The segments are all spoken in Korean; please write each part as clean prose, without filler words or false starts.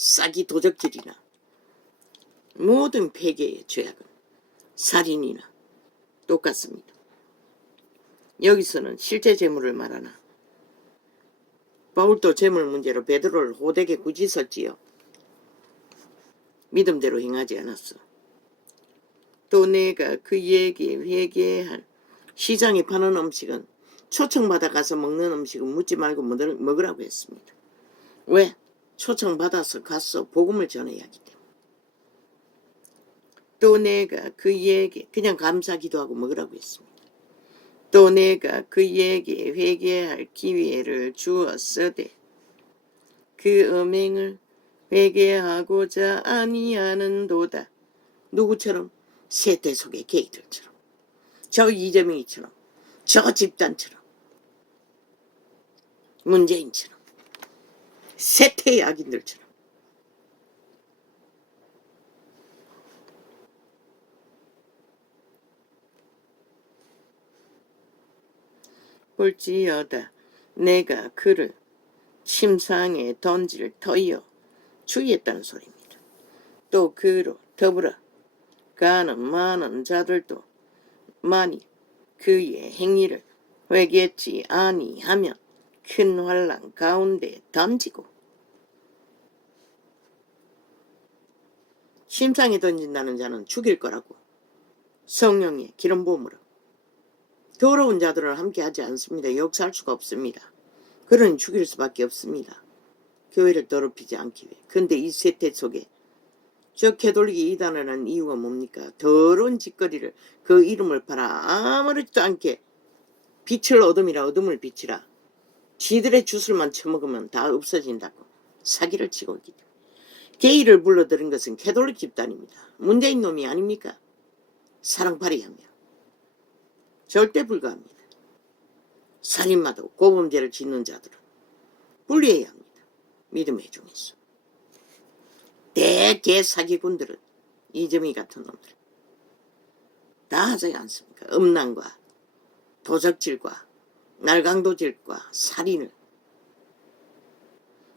싸기 도적질이나 모든 폐계의 죄악은 살인이나 똑같습니다. 여기서는 실제 재물을 말하나 바울도 재물 문제로 베드로를 호되게 꾸짖었지요. 믿음대로 행하지 않았어. 또 내가 그에게 회개할 시장에 파는 음식은 초청받아 가서 먹는 음식은 묻지 말고 먹으라고 했습니다. 왜? 초청받아서 가서 복음을 전해야 하기 때문에. 또 내가 그에게 그냥 감사 기도하고 먹으라고 했습니다. 또 내가 그에게 회개할 기회를 주었으되 그 음행을 회개하고자 아니하는도다. 누구처럼? 세대 속의 개이들처럼, 저 이재명이처럼, 저 집단처럼, 문재인처럼, 세태의 악인들처럼. 볼지어다 내가 그를 침상에 던질 터이여 주의했다는 소리입니다. 또 그로 더불어 가는 많은 자들도 만일 그의 행위를 회개치 아니하면 큰 환난 가운데 던지고. 침상에 던진다는 자는 죽일 거라고. 성령의 기름 부음으로. 더러운 자들은 함께 하지 않습니다. 역사할 수가 없습니다. 그러니 죽일 수밖에 없습니다. 교회를 더럽히지 않기 위해. 근데 이 세태 속에 저 캐톨릭이 이단을 한 이유가 뭡니까? 더러운 짓거리를 그 이름을 팔아 아무렇지도 않게 빛을 어둠이라 어둠을 빛이라 지들의 주술만 처먹으면 다 없어진다고 사기를 치고 있기 때문에. 게이를 불러들인 것은 캐톨릭 집단입니다. 문재인 놈이 아닙니까? 사랑팔이하며 절대 불가합니다. 살인마도 고범죄를 짓는 자들은 분리해야 합니다. 믿음의 중에서. 대개 사기꾼들은 이재명 같은 놈들 다 하지 않습니까? 음란과 도적질과 날강도질과 살인을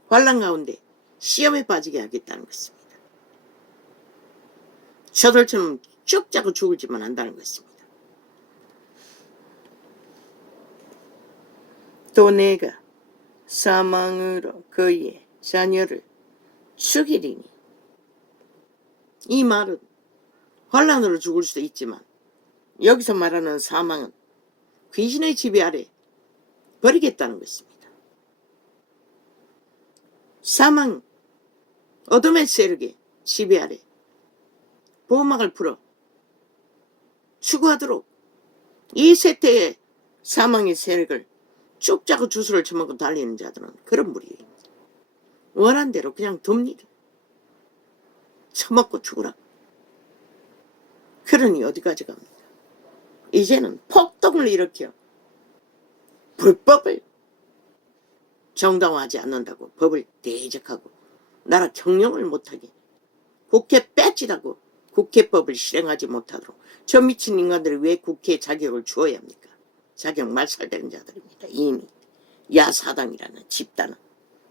환난 가운데 시험에 빠지게 하겠다는 것입니다. 저들처럼 쭉 짜고 죽을지만 한다는 것입니다. 또 내가 사망으로 그의 자녀를 죽이리니. 이 말은 환난으로 죽을 수도 있지만 여기서 말하는 사망은 귀신의 지배 아래 버리겠다는 것입니다. 사망, 어둠의 세력의 지배 아래 보호막을 풀어 추구하도록 이 세태의 사망의 세력을 쭉 짜고 주술을 처먹고 달리는 자들은 그런 무리입니다. 원한 대로 그냥 둡니다. 처먹고 죽으라. 그러니 어디까지 갑니다. 이제는 폭동을 일으켜 불법을 정당화하지 않는다고 법을 대적하고 나라 경영을 못하게 국회 빼지라고 국회법을 실행하지 못하도록. 저 미친 인간들이 왜 국회에 자격을 주어야 합니까? 자격 말살되는 자들입니다. 이미 야사당이라는 집단은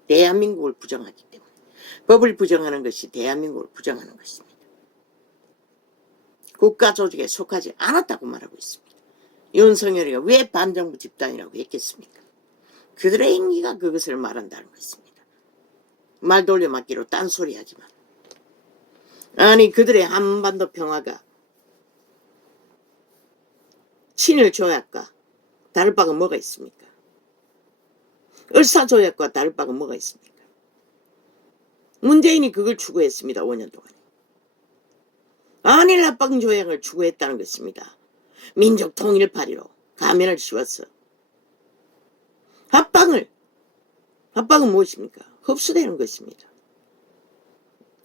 대한민국을 부정하기 때문에. 법을 부정하는 것이 대한민국을 부정하는 것입니다. 국가조직에 속하지 않았다고 말하고 있습니다. 윤석열이가 왜 반정부 집단이라고 했겠습니까? 그들의 행위가 그것을 말한다는 것입니다. 말 돌려막기로 딴소리 하지만. 아니 그들의 한반도 평화가 친일 조약과 다를 바가 뭐가 있습니까? 을사조약과 다를 바가 뭐가 있습니까? 문재인이 그걸 추구했습니다. 5년 동안. 한일 합방 조약을 추구했다는 것입니다. 민족 통일 파리로 가면을 씌웠어. 합방은 무엇입니까? 흡수되는 것입니다.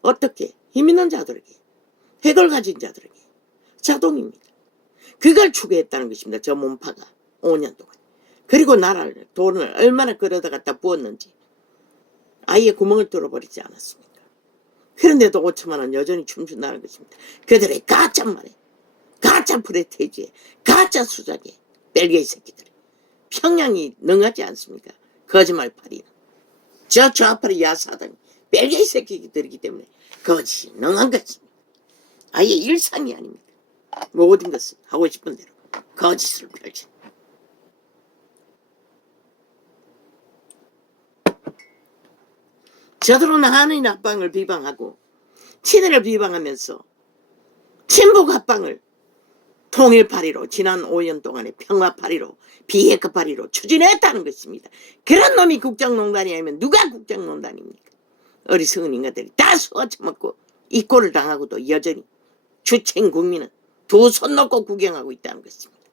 어떻게? 힘 있는 자들에게, 핵을 가진 자들에게 자동입니다. 그걸 추구했다는 것입니다. 저 몸파가 5년 동안. 그리고 나라를, 돈을 얼마나 끌어다 갖다 부었는지 아예 구멍을 뚫어버리지 않았습니까? 그런데도 5천만 원 여전히 춤춘다는 것입니다. 그들의 가짜 말에, 가짜 프레테이지에, 가짜 수작에 벨기에 새끼들. 평양이 능하지 않습니까? 거짓말팔이는. 저 좌파리 야사당 벨기에 새끼들이기 때문에 거짓이 능한 것입니다. 아예 일상이 아닙니다. 모든 것은 하고 싶은 대로 거짓을 펼친. 저들은 한인 합방을 비방하고 친일을 비방하면서 친북 합방을 통일 파리로 지난 5년 동안에 평화 파리로 비핵화 파리로 추진했다는 것입니다. 그런 놈이 국정농단이 아니면 누가 국정농단입니까? 어리석은 인간들이 다 쏘아쳐먹고 이 꼴을 당하고도 여전히 주책 국민은 두 손 놓고 구경하고 있다는 것입니다.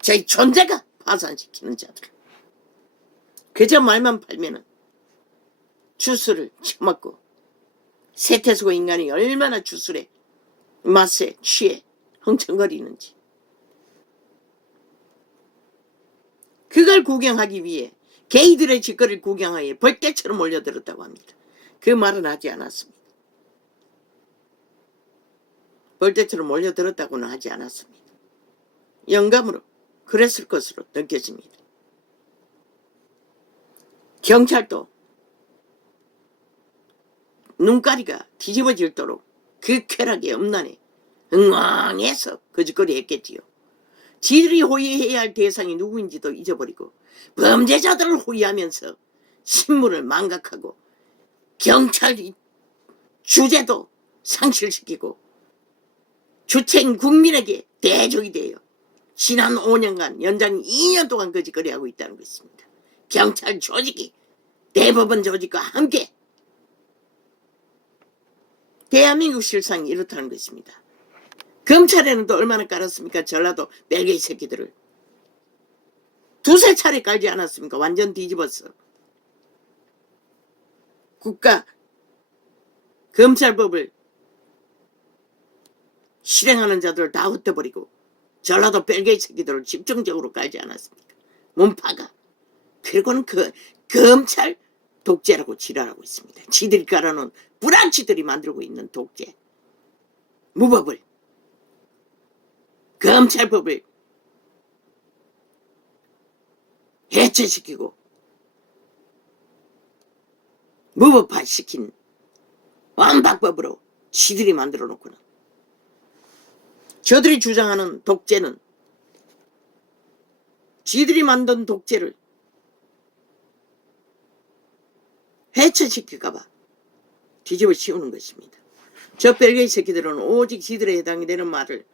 저희 존재가 파산시키는 자들. 그저 말만 팔면은 주술을 처먹고 세태수고 인간이 얼마나 주술에 맛에 취해 흥청거리는지 그걸 구경하기 위해 게이들의 짓거리를 구경하여 벌떼처럼 몰려들었다고 합니다. 그 말은 하지 않았습니다. 벌떼처럼 몰려들었다고는 하지 않았습니다. 영감으로 그랬을 것으로 느껴집니다. 경찰도 눈가리가 뒤집어질도록 그 쾌락의 엄난에 응왕해서 거짓거리 했겠지요. 지들이 호위해야 할 대상이 누구인지도 잊어버리고 범죄자들을 호위하면서 신문을 망각하고 경찰 주제도 상실시키고 주체인 국민에게 대적이 되어 지난 5년간 연장 2년 동안 거짓거리하고 있다는 것입니다. 경찰 조직이 대법원 조직과 함께 대한민국 실상이 이렇다는 것입니다. 검찰에는 또 얼마나 깔았습니까? 전라도 벨기에 새끼들을. 두세 차례 깔지 않았습니까? 완전 뒤집었어. 국가 검찰법을 실행하는 자들을 다 흩어버리고 전라도 벨기에 새끼들을 집중적으로 깔지 않았습니까? 문파가. 그리고는 그 검찰 독재라고 지랄하고 있습니다. 지들이 깔아놓은 불안치들이 만들고 있는 독재. 무법을 검찰법을 해체시키고 무법화시킨 완박법으로 지들이 만들어 놓고는 저들이 주장하는 독재는 지들이 만든 독재를 해체시킬까봐 뒤집어 씌우는 것입니다. 저 벨기에 새끼들은 오직 지들에 해당이 되는 말을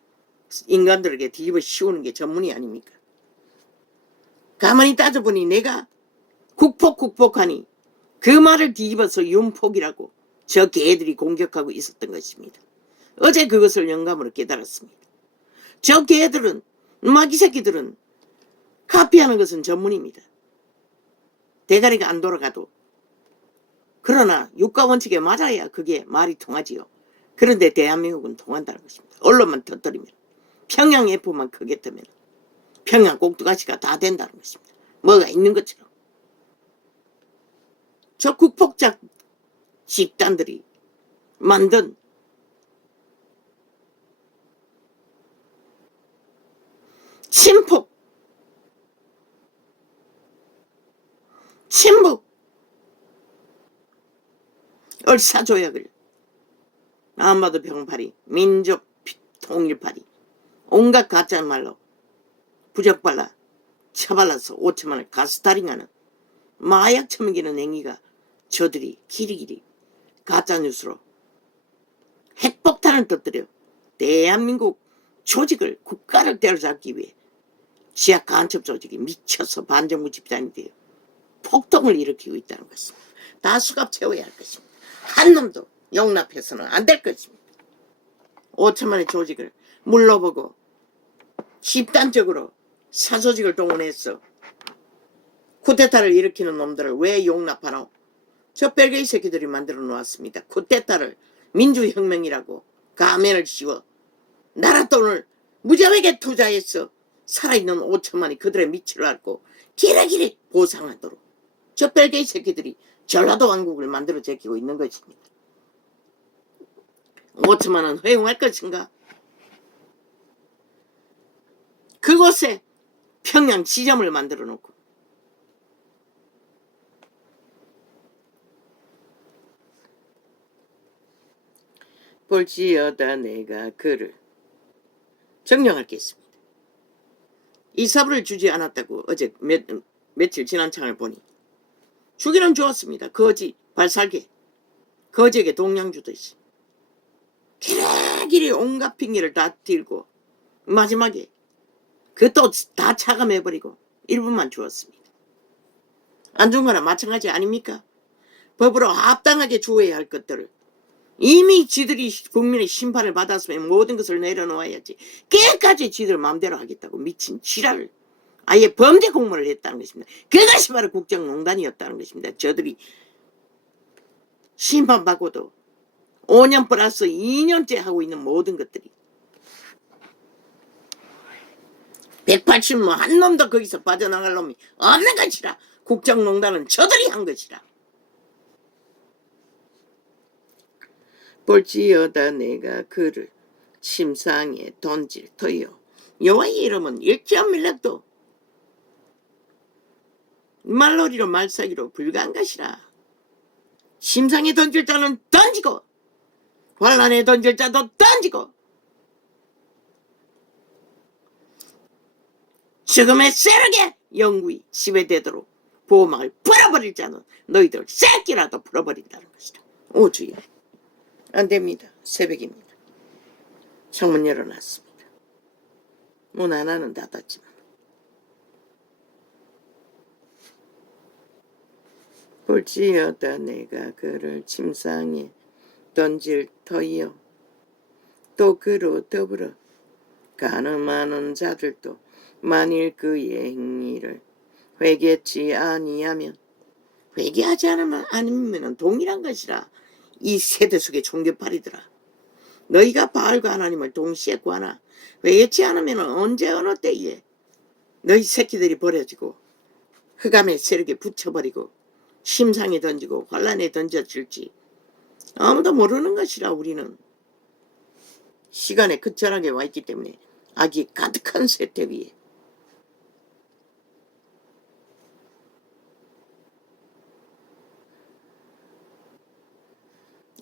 인간들에게 뒤집어 씌우는 게 전문이 아닙니까? 가만히 따져보니 내가 국폭하니 그 말을 뒤집어서 윤폭이라고 저 개들이 공격하고 있었던 것입니다. 어제 그것을 영감으로 깨달았습니다. 저 개들은 마귀 새끼들은 카피하는 것은 전문입니다. 대가리가 안 돌아가도 그러나 육가원칙에 맞아야 그게 말이 통하지요. 그런데 대한민국은 통한다는 것입니다. 언론만 터뜨리면 평양 F만 크게 뜨면 평양 꼭두가시가 다 된다는 것입니다. 뭐가 있는 것처럼. 저 국폭작 집단들이 만든 친폭, 친북 얼사조약을 남한반도 병파리, 민족 통일파리 온갖 가짜말로 부적발라 쳐발라서 5천만을 가스타링하는 마약 처먹이는 행위가 저들이 길이길이 가짜뉴스로 핵폭탄을 터뜨려 대한민국 조직을 국가를 때려잡기 위해 지하 간첩 조직이 미쳐서 반정부 집단이 되어 폭동을 일으키고 있다는 것입니다. 다 수갑 채워야 할 것입니다. 한 놈도 용납해서는 안 될 것입니다. 5천만의 조직을 물러보고 집단적으로 사조직을 동원해서 쿠데타를 일으키는 놈들을 왜 용납하노? 저 벨기에 새끼들이 만들어 놓았습니다. 쿠데타를 민주혁명이라고 가면을 씌워 나라 돈을 무자비하게 투자해서 살아있는 5천만이 그들의 미치를 앓고 길이길이 보상하도록 저 벨기에 새끼들이 전라도 왕국을 만들어 제끼고 있는 것입니다. 5천만은 허용할 것인가? 그곳에 평양 지점을 만들어 놓고 볼지어다 내가 그를 정령하겠습니다. 이사부를 주지 않았다고 어제 며칠 지난 창을 보니 주기는 주었습니다. 거지 발살개 거지에게 동양 주듯이 길이 온갖 핑계를 다 들고 마지막에 그것도 다 차감해버리고 1분만 주었습니다. 안 준 거나 마찬가지 아닙니까? 법으로 합당하게 주어야 할 것들을 이미 지들이 국민의 심판을 받았으면 모든 것을 내려놓아야지 깨까지 지들 마음대로 하겠다고 미친 지랄을 아예 범죄 공모를 했다는 것입니다. 그것이 바로 국정농단이었다는 것입니다. 저들이 심판받고도 5년 플러스 2년째 하고 있는 모든 것들이 180뭐 한 놈도 거기서 빠져나갈 놈이 없는 것이라. 국정농단은 저들이 한 것이라. 볼지어다 내가 그를 침상에 던질 터요. 여호와의 이름은 일점밀락도 말놀이로 말싸기로 불가한 것이라. 침상에 던질 자는 던지고 환란에 던질 자도 던지고 죽음의 세력에 영구히 지배되도록 보호막을 풀어버릴 자는 너희들 새끼라도 풀어버린다는 것이다. 오 주여. 안됩니다. 새벽입니다. 창문 열어놨습니다. 문 하나는 닫았지만 볼지어다 내가 그를 침상에 던질 터이요. 또 그로 더불어 가늠하는 자들도 만일 그의 행위를 회개치 아니하면 회개하지 않으면 동일한 것이라. 이 세대 속의 종교팔이더라. 너희가 바알과 하나님을 동시에 구하나 회개치 않으면 언제 어느 때에 너희 새끼들이 버려지고 흑암의 세력에 붙여버리고 심상에 던지고 환란에 던져질지 아무도 모르는 것이라. 우리는 시간에 끝자락에 와 있기 때문에 악이 가득한 세대 위에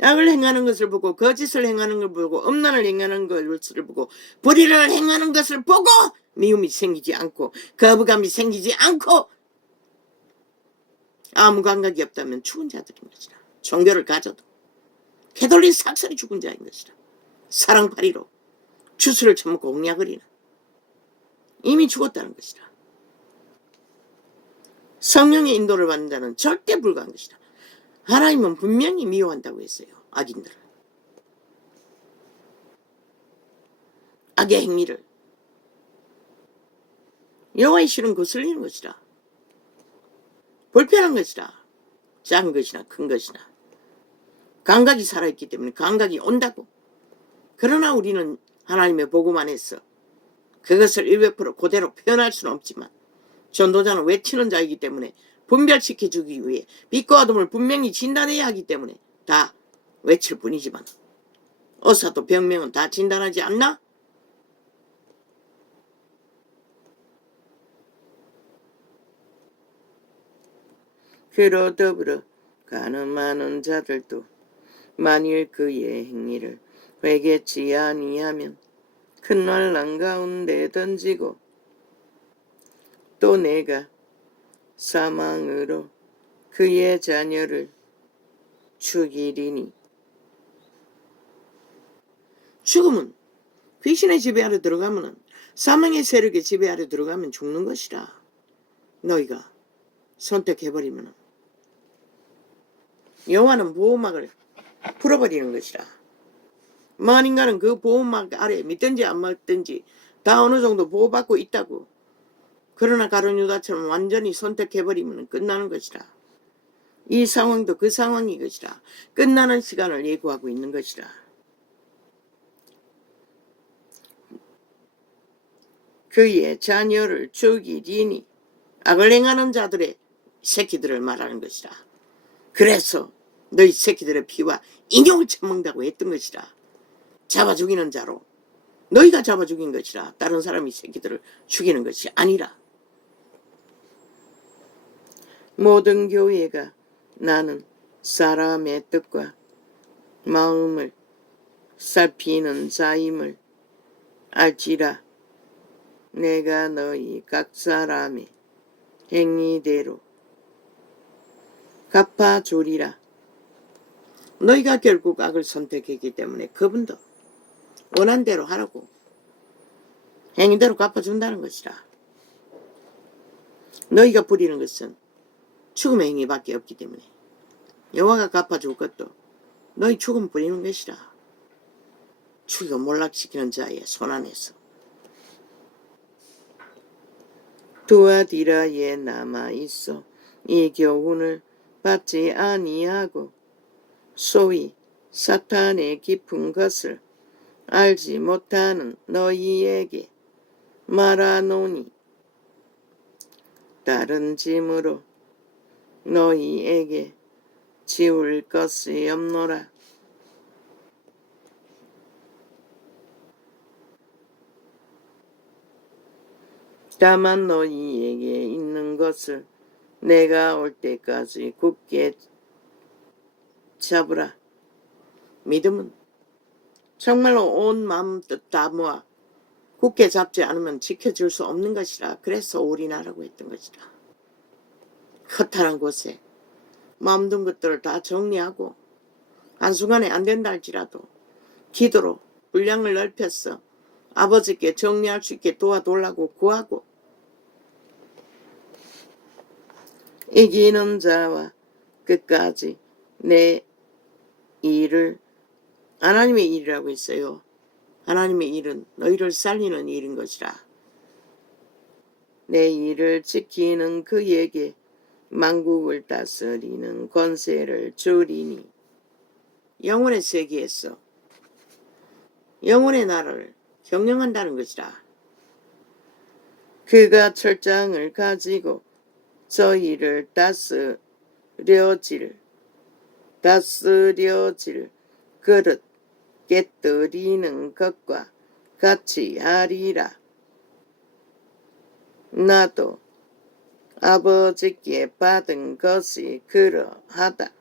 악을 행하는 것을 보고 거짓을 행하는 걸 보고 음란을 행하는 것을 보고 불의를 행하는 것을 보고 미움이 생기지 않고 거부감이 생기지 않고 아무 감각이 없다면 죽은 자들인 것이라. 종교를 가져도 캐톨릭 삭설이 죽은 자인 것이라. 사랑팔이로 주술을 처먹고 공약을이는 이미 죽었다는 것이라. 성령의 인도를 받는 자는 절대 불가한 것이라. 하나님은 분명히 미워한다고 했어요. 악인들을. 악의 행위를. 여호와의 실은 거슬리는 것이라. 불편한 것이라. 작은 것이나 큰 것이나. 감각이 살아있기 때문에 감각이 온다고. 그러나 우리는 하나님의 복음 안에서 그것을 100% 그대로 표현할 수는 없지만 전도자는 외치는 자이기 때문에 분별시켜주기 위해 빛과 어둠을 분명히 진단해야 하기 때문에 다 외칠 뿐이지만 의사도 병명은 다 진단하지 않나? 그로 더불어 가늠하는 자들도 만일 그의 행위를 회개치 아니하면 큰 환난 가운데 던지고 또 내가 사망으로 그의 자녀를 죽이리니. 죽음은 귀신의 지배 아래 들어가면 사망의 세력의 지배 아래 들어가면 죽는 것이라. 너희가 선택해버리면 여호와는 보호막을 풀어버리는 것이라. 만인가는 그 보호막 아래 믿든지 안 믿든지 다 어느 정도 보호받고 있다고. 그러나 가룟 유다처럼 완전히 선택해버리면 끝나는 것이라. 이 상황도 그 상황이 것이라. 끝나는 시간을 예고하고 있는 것이라. 그의 자녀를 죽이리니. 악을 행하는 자들의 새끼들을 말하는 것이라. 그래서 너희 새끼들의 피와 인형을 처먹는다고 했던 것이라. 잡아 죽이는 자로 너희가 잡아 죽인 것이라. 다른 사람이 새끼들을 죽이는 것이 아니라. 모든 교회가 나는 사람의 뜻과 마음을 살피는 자임을 알지라. 내가 너희 각 사람의 행위대로 갚아주리라. 너희가 결국 악을 선택했기 때문에 그분도 원한 대로 하라고 행위대로 갚아준다는 것이라. 너희가 부리는 것은 죽음의 행위밖에 없기 때문에 여호와가 갚아줄 것도 너희 죽음 부리는 것이라. 죽이고 몰락시키는 자의 손안에서. 두아디라에 남아있어 이 교훈을 받지 아니하고 소위 사탄의 깊은 것을 알지 못하는 너희에게 말하노니 다른 짐으로 너희에게 지울 것이 없노라. 다만 너희에게 있는 것을 내가 올 때까지 굳게 잡으라. 믿음은 정말로 온 마음 뜻 다 모아 굳게 잡지 않으면 지켜줄 수 없는 것이라. 그래서 올인하라고 했던 것이라. 허탈한 곳에 마음 든 것들을 다 정리하고 한순간에 안 된다 할지라도 기도로 분량을 넓혀서 아버지께 정리할 수 있게 도와달라고 구하고 이기는 자와 끝까지 내 일을 하나님의 일이라고 했어요. 하나님의 일은 너희를 살리는 일인 것이라. 내 일을 지키는 그에게 만국을 다스리는 권세를 주리니. 영혼의 세계에서 영혼의 나라를 경영한다는 것이라. 그가 철장을 가지고 저희를 다스려질 그릇 깨뜨리는 것과 같이 하리라. 나도 아버지께 받은 것이 그러하다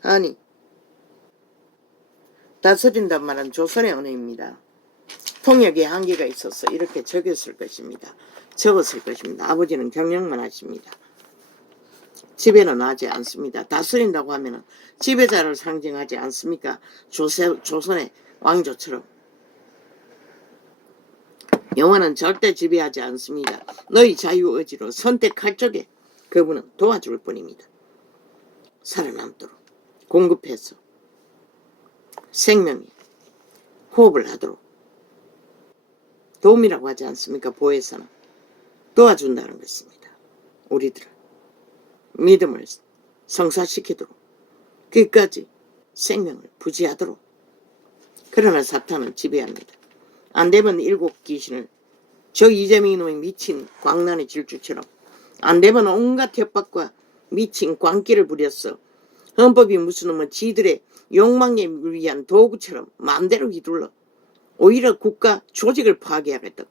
하니. 다스린단 말은 조선의 언어입니다. 통역에 한계가 있어서 이렇게 적었을 것입니다. 아버지는 경영만 하십니다. 지배는 하지 않습니다. 다스린다고 하면 지배자를 상징하지 않습니까? 조선의 왕조처럼. 영혼은 절대 지배하지 않습니다. 너희 자유의지로 선택할 적에 그분은 도와줄 뿐입니다. 살아남도록 공급해서 생명이 호흡을 하도록 도움이라고 하지 않습니까? 보혜사는 도와준다는 것입니다. 우리들을 믿음을 성사시키도록 끝까지 생명을 부지하도록. 그러나 사탄은 지배합니다. 안되면 7 귀신을 저 이재명 이놈의 미친 광란의 질주처럼 안되면 온갖 협박과 미친 광기를 부렸어. 헌법이 무슨 놈은 지들의 욕망에 위한 도구처럼 마음대로 휘둘러 오히려 국가 조직을 파괴하겠다고.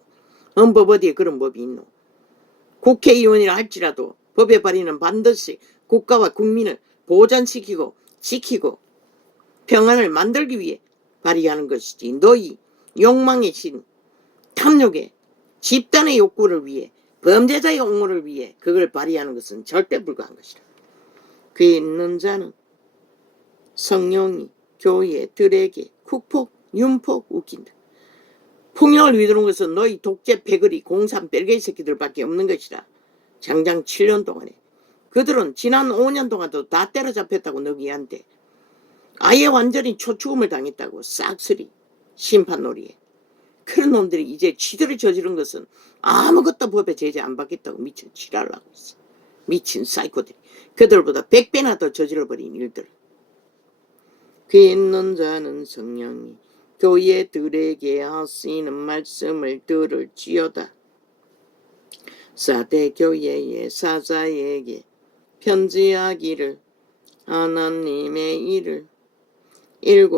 헌법 어디에 그런 법이 있노? 국회의원이라 할지라도 법의 발의는 반드시 국가와 국민을 보존시키고 지키고 평안을 만들기 위해 발의하는 것이지. 너희 욕망의 신, 탐욕의 집단의 욕구를 위해 범죄자의 옹호를 위해 그걸 발의하는 것은 절대 불가한 것이라. 귀 있는 자는 성령이 교회들에게 쿡폭 윤폭 웃긴다. 폭력을 휘두른 것은 너희 독재 패거리 공산 뺄개이 새끼들밖에 없는 것이라. 장장 7년 동안에 그들은 지난 5년 동안도 다 때려잡혔다고 너희한테 아예 완전히 초죽음을 당했다고. 싹쓸이 심판놀이에. 그런 놈들이 이제 지들이 저지른 것은 아무것도 법에 제재 안 받겠다고 미친 지랄을 하고 있어. 미친 사이코들이 그들보다 100배나 더 저질러버린 일들. 귀 있는 자는 성령이 교회들에게 하시는 말씀을 들을지어다. 4대 교회의 사자에게 편지하기를 하나님의 일을 7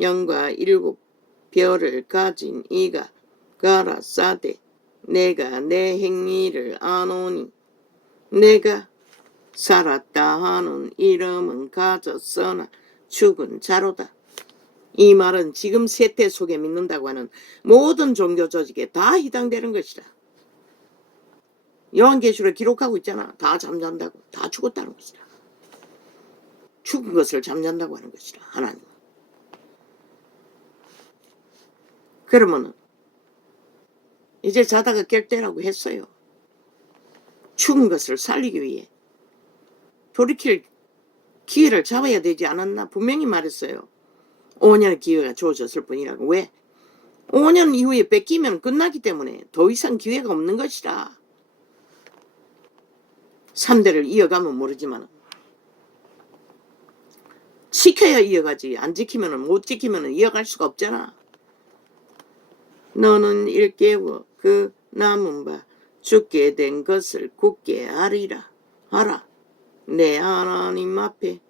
영과 7 별을 가진 이가 가라사대 내가 내 행위를 아노니 내가 살았다 하는 이름은 가졌으나 죽은 자로다. 이 말은 지금 세태 속에 믿는다고 하는 모든 종교 조직에 다 해당되는 것이라. 요한계시록에 기록하고 있잖아. 다 잠잔다고. 다 죽었다는 것이라. 죽은 것을 잠잔다고 하는 것이라. 하나님. 그러면은 이제 자다가 깰 때라고 했어요. 죽은 것을 살리기 위해 돌이킬 기회를 잡아야 되지 않았나? 분명히 말했어요. 5년의 기회가 주어졌을 뿐이라고. 왜? 5년 이후에 뺏기면 끝나기 때문에 더 이상 기회가 없는 것이라. 3대를 이어가면 모르지만 지켜야 이어가지. 안 지키면 못 지키면 이어갈 수가 없잖아. 너는 일깨워 그 남은 바 죽게 된 것을 굳게 알리라. 알아. 내 하나님 앞에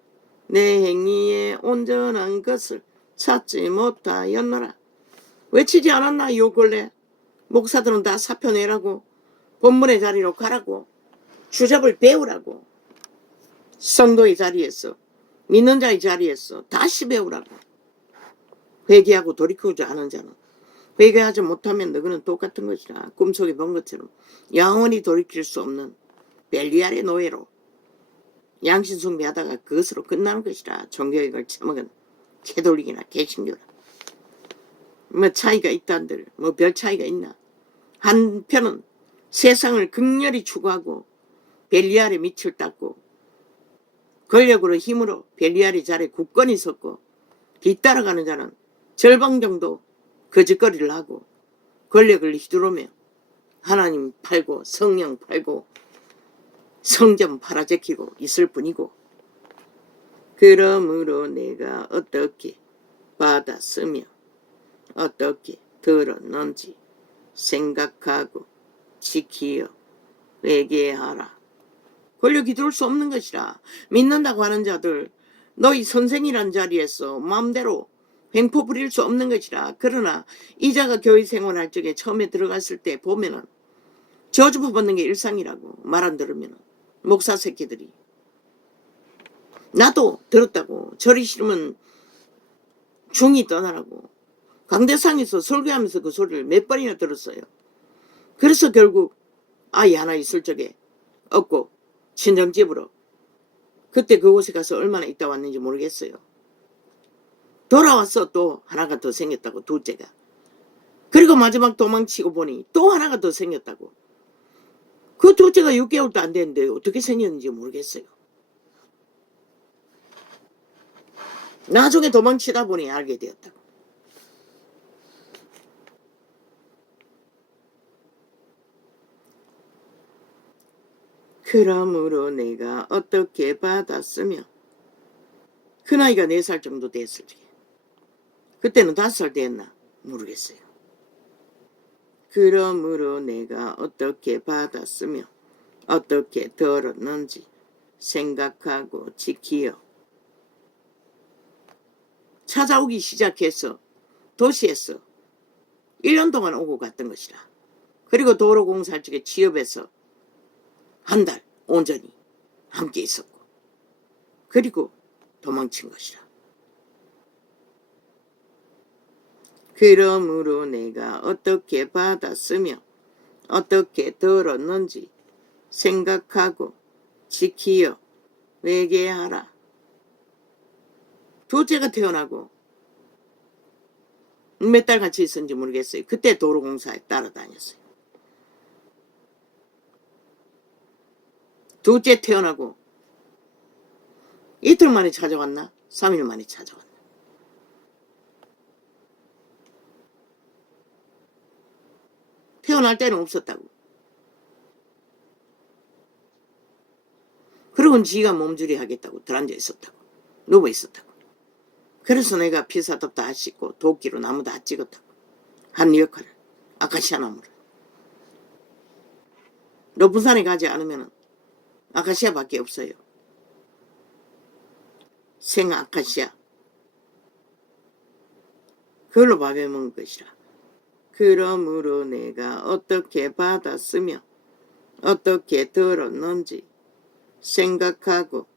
내 행위에 온전한 것을 찾지 못하였노라. 외치지 않았나 요 근래? 목사들은 다 사표 내라고, 본문의 자리로 가라고, 주잡을 배우라고, 성도의 자리에서, 믿는 자의 자리에서 다시 배우라고. 회개하고 돌이키지 않은 자는, 회개하지 못하면 너희는 똑같은 것이라. 꿈속에 본 것처럼 영원히 돌이킬 수 없는 벨리알의 노예로 양신 숭배하다가 그것으로 끝나는 것이라. 종교에 걸쳐먹은 캐톨릭이나 개신교라. 뭐 차이가 있다는들 뭐 별 차이가 있나. 한편은 세상을 극렬히 추구하고 벨리알의 밑을 닦고 권력으로 힘으로 벨리알의 자리에 굳건히 섰고, 뒤따라가는 자는 절반 정도 거짓거리를 하고 권력을 휘두르며 하나님 팔고 성령 팔고 성전 팔아제키고 있을 뿐이고. 그러므로 내가 어떻게 받았으며 어떻게 들었는지 생각하고 지키어 회개하라. 권력 휘두를 수 없는 것이라. 믿는다고 하는 자들 너희 선생이란 자리에서 마음대로 횡포 부릴 수 없는 것이라. 그러나 이자가 교회 생활할 적에 처음에 들어갔을 때 보면은 저주 퍼붓는 게 일상이라고. 말 안 들으면은 목사 새끼들이. 나도 들었다고. 절이 싫으면 중이 떠나라고. 강대상에서 설교하면서 그 소리를 몇 번이나 들었어요. 그래서 결국 아이 하나 있을 적에 얻고 친정집으로, 그때 그곳에 가서 얼마나 있다 왔는지 모르겠어요. 돌아왔어. 또 하나가 더 생겼다고. 둘째가. 그리고 마지막 도망치고 보니 또 하나가 더 생겼다고. 그 둘째가 6개월도 안 됐는데 어떻게 생겼는지 모르겠어요. 나중에 도망치다 보니 알게 되었다고. 그러므로 내가 어떻게 받았으며, 그 나이가 4살 정도 됐을 때, 그때는 5살 됐나 모르겠어요. 그러므로 내가 어떻게 받았으며 어떻게 들었는지 생각하고 지키어. 찾아오기 시작해서 도시에서 1년 동안 오고 갔던 것이라. 그리고 도로공사할 적에 취업해서 한 달 온전히 함께 있었고, 그리고 도망친 것이라. 그러므로 내가 어떻게 받았으며 어떻게 들었는지 생각하고 지키어 회개하라. 둘째가 태어나고 몇 달 같이 있었는지 모르겠어요. 그때 도로공사에 따라다녔어요. 둘째 태어나고 이틀 만에 찾아왔나? 3일 만에 찾아왔나? 태어날 때는 없었다고. 그러고는 지가 몸조리 하겠다고 들어앉아 있었다고. 누워 있었다고. 그래서 내가 피사톱 다 씻고 도끼로 나무 다 찍었다고. 한 역할을. 아카시아 나무를. 높은 산에 가지 않으면 아카시아밖에 없어요. 생 아카시아. 그걸로 밥해 먹은 것이라. 그러므로 내가 어떻게 받았으며 어떻게 들었는지 생각하고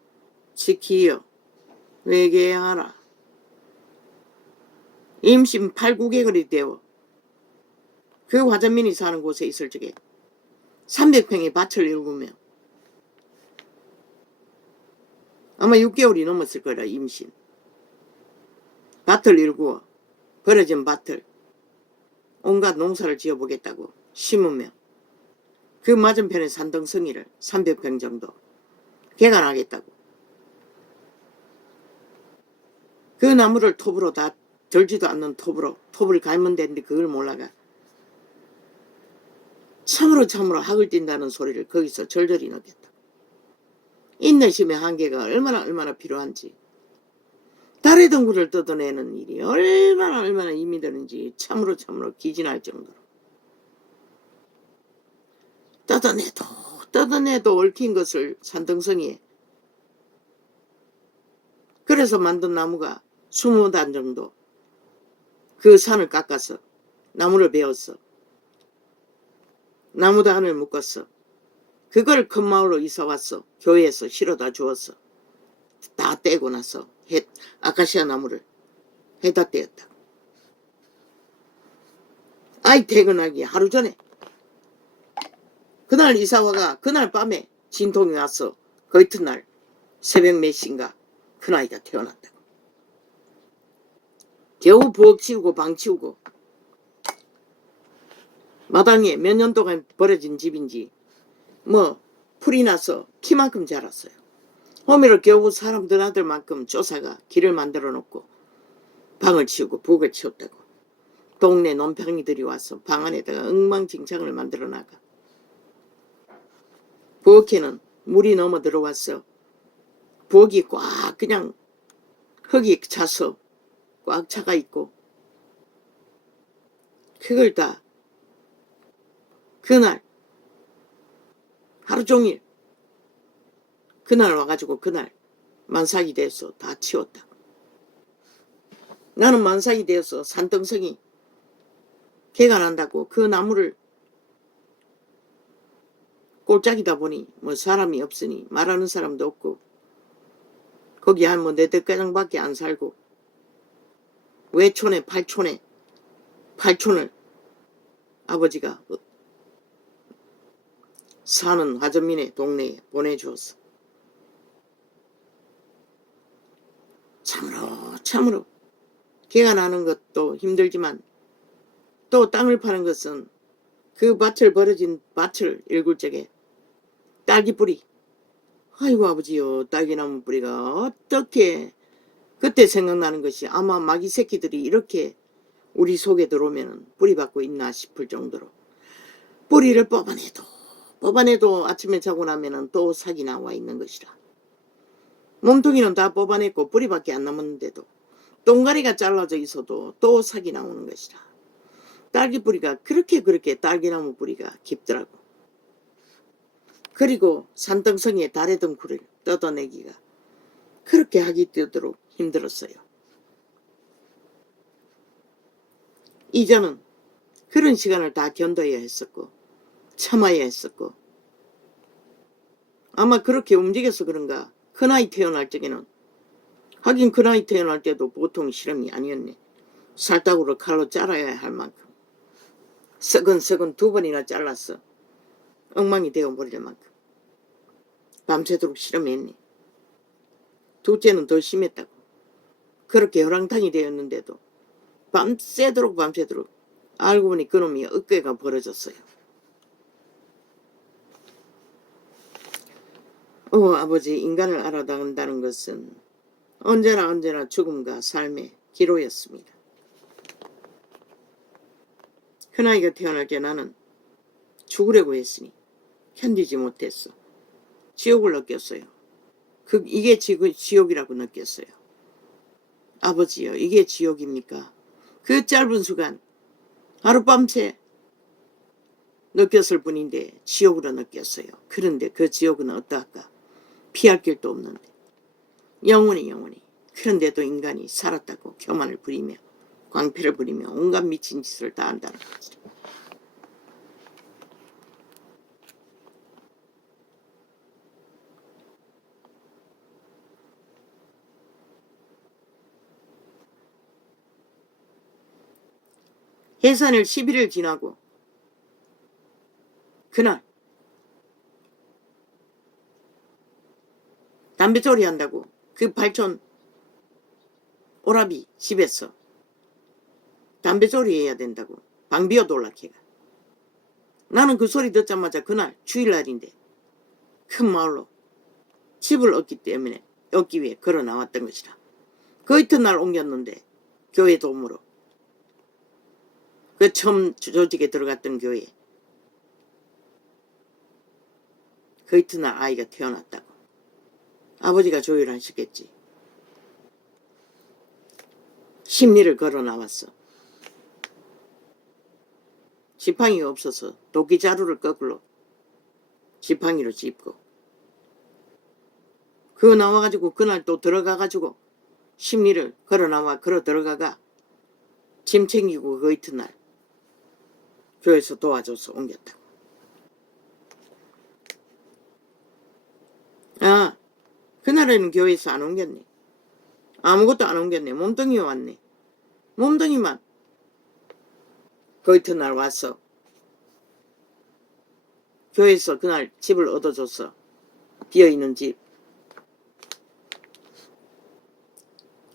지키어 회개하라. 임신 8, 9개월이 되어 그 화전민이 사는 곳에 있을 적에 300평의 밭을 일구며 아마 6개월이 넘었을 거라. 임신. 밭을 일구어 버려진 밭을 온갖 농사를 지어보겠다고 심으며 그 맞은편에 산등성이를 300평 정도 개간하겠다고. 그 나무를 톱으로 다 들지도 않는 톱으로 톱을 갈면 되는데 그걸 몰라가 참으로 학을 띈다는 소리를 거기서 절절히 넣겠다. 인내심의 한계가 얼마나 필요한지, 달의 덩굴을 뜯어내는 일이 얼마나 힘이 드는지 참으로 기진할 정도로 뜯어내도 얽힌 것을 산등성이에 그래서 만든 나무가 20단 정도 그 산을 깎아서 나무를 베었어. 나무단을 묶었어. 그걸 큰 마을로 이사왔어. 교회에서 실어다 주었어. 다 떼고 나서 아카시아 나무를 해다 떼었다. 아이 퇴근하기 하루 전에 그날 이사와가 그날 밤에 진통이 왔어. 그 이튿날 새벽 몇 시인가 큰 아이가 태어났다고. 겨우 부엌 치우고 방 치우고 마당에 몇 년 동안 버려진 집인지 뭐 풀이 나서 키만큼 자랐어요. 호미를 겨우 사람 드나들만큼 쫓아가 길을 만들어 놓고 방을 치우고 부엌을 치웠다고. 동네 논팽이들이 와서 방 안에다가 엉망진창을 만들어 나가. 부엌에는 물이 넘어 들어왔어. 부엌이 꽉 그냥 흙이 차서 꽉 차가 있고 그걸 다 그날 하루 종일 그날 와가지고 그날 만삭이 돼서 다 치웠다. 나는 만삭이 되어서 산등성이 개가 난다고 그 나무를 꼴짝이다 보니 뭐 사람이 없으니 말하는 사람도 없고 거기 한 뭐 네댓가정밖에 안 살고 외촌에 8촌을 아버지가 사는 화전민의 동네에 보내주었어. 참으로 개가 나는 것도 힘들지만 또 땅을 파는 것은 그 밭을 버려진 밭을 일굴 적에 딸기 뿌리, 아이고 아버지요, 딸기나무 뿌리가 어떻게 그때 생각나는 것이 아마 마귀 새끼들이 이렇게 우리 속에 들어오면 뿌리 받고 있나 싶을 정도로 뿌리를 뽑아내도 아침에 자고 나면은 또 삭이 나와 있는 것이라. 몸통이는 다 뽑아냈고 뿌리밖에 안 남았는데도 똥가리가 잘라져 있어도 또 삭이 나오는 것이라. 딸기 뿌리가 그렇게 딸기나무 뿌리가 깊더라고. 그리고 산등성이의 달의 덩굴을 뜯어내기가 그렇게 하기 뜨도록 힘들었어요. 이전은 그런 시간을 다 견뎌야 했었고 참아야 했었고 아마 그렇게 움직여서 그런가 큰아이 태어날 적에는 하긴 큰아이 태어날 때도 보통 실험이 아니었네. 살짝으로 칼로 잘라야 할 만큼 썩은 2번이나 잘랐어. 엉망이 되어버릴 만큼 밤새도록 실험했네. 둘째는 더 심했다고. 그렇게 혈황탕이 되었는데도 밤새도록 알고 보니 그놈이 어깨가 벌어졌어요. 아버지, 인간을 알아간다는 것은 언제나 죽음과 삶의 기로였습니다. 큰아이가 태어날 때 나는 죽으려고 했으니 견디지 못했어. 지옥을 느꼈어요. 이게 지옥이라고 느꼈어요. 아버지요, 이게 지옥입니까? 그 짧은 시간 하룻밤새 느꼈을 뿐인데 지옥으로 느꼈어요. 그런데 그 지옥은 어떠할까? 피할 길도 없는데 영원히 그런데도 인간이 살았다고 교만을 부리며 광패를 부리며 온갖 미친 짓을 다 한다는 거죠. 해산일 11일 지나고 그날 담배조리 한다고 그 발촌 오라비 집에서 담배조리 해야 된다고 방비어 놀라케가. 나는 그 소리 듣자마자 그날 주일날인데 큰 마을로 집을 얻기 위해 걸어 나왔던 것이라. 그 이튿날 옮겼는데 교회 도움으로 그 처음 조직에 들어갔던 교회 그 이튿날 아이가 태어났다고. 아버지가 조율하시겠지. 심리를 걸어 나왔어. 지팡이가 없어서 도끼자루를 거꾸로 지팡이로 짚고 그거 나와가지고 그날 또 들어가가지고 심리를 걸어 나와 걸어 들어가가 짐 챙기고 그 이튿날 교회에서 도와줘서 옮겼다고. 아, 그날에는 교회에서 안 옮겼네. 아무것도 안 옮겼네. 몸뚱이 왔네. 몸뚱이만 그 이튿날 와서 교회에서 그날 집을 얻어줬어. 비어있는 집.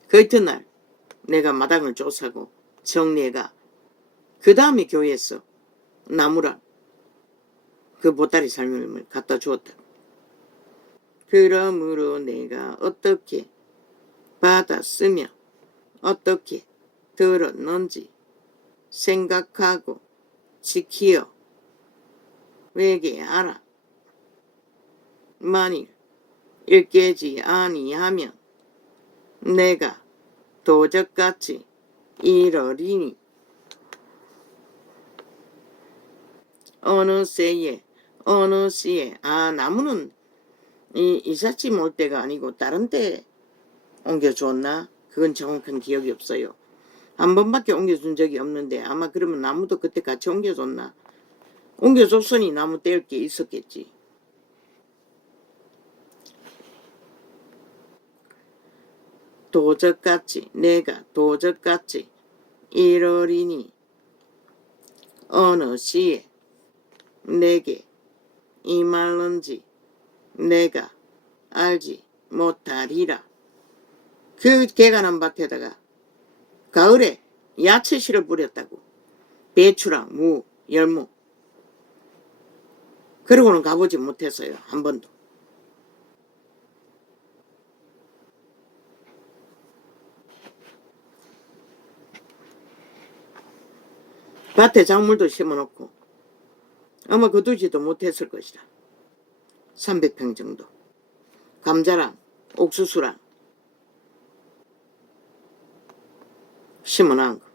그 이튿날 내가 마당을 조사고 정리해가 그 다음에 교회에서 나무랑 그 보따리 삶을 갖다 주었다. 그러므로 내가 어떻게 받았으며 어떻게 들었는지 생각하고 지키어 회개하라. 만일 일깨지 아니하면 내가 도적같이 이러리니 어느 새에 어느 시에. 나무는 이삿짐 올 때가 아니고 다른 때 옮겨줬나? 그건 정확한 기억이 없어요. 한 번밖에 옮겨준 적이 없는데 아마 그러면 나무도 그때 같이 옮겨줬나? 옮겨줬으니 나무 떼을 게 있었겠지. 도적같이 내가 도적같이 이러리니 어느 시에 내게 임할는지 내가 알지 못하리라. 그 개간한 밭에다가 가을에 야채 씨를 뿌렸다고. 배추랑 무, 열무. 그러고는 가보지 못했어요. 한 번도. 밭에 작물도 심어놓고 아마 거두지도 못했을 것이라. 300평 정도. 감자랑 옥수수랑 심어놓은 거.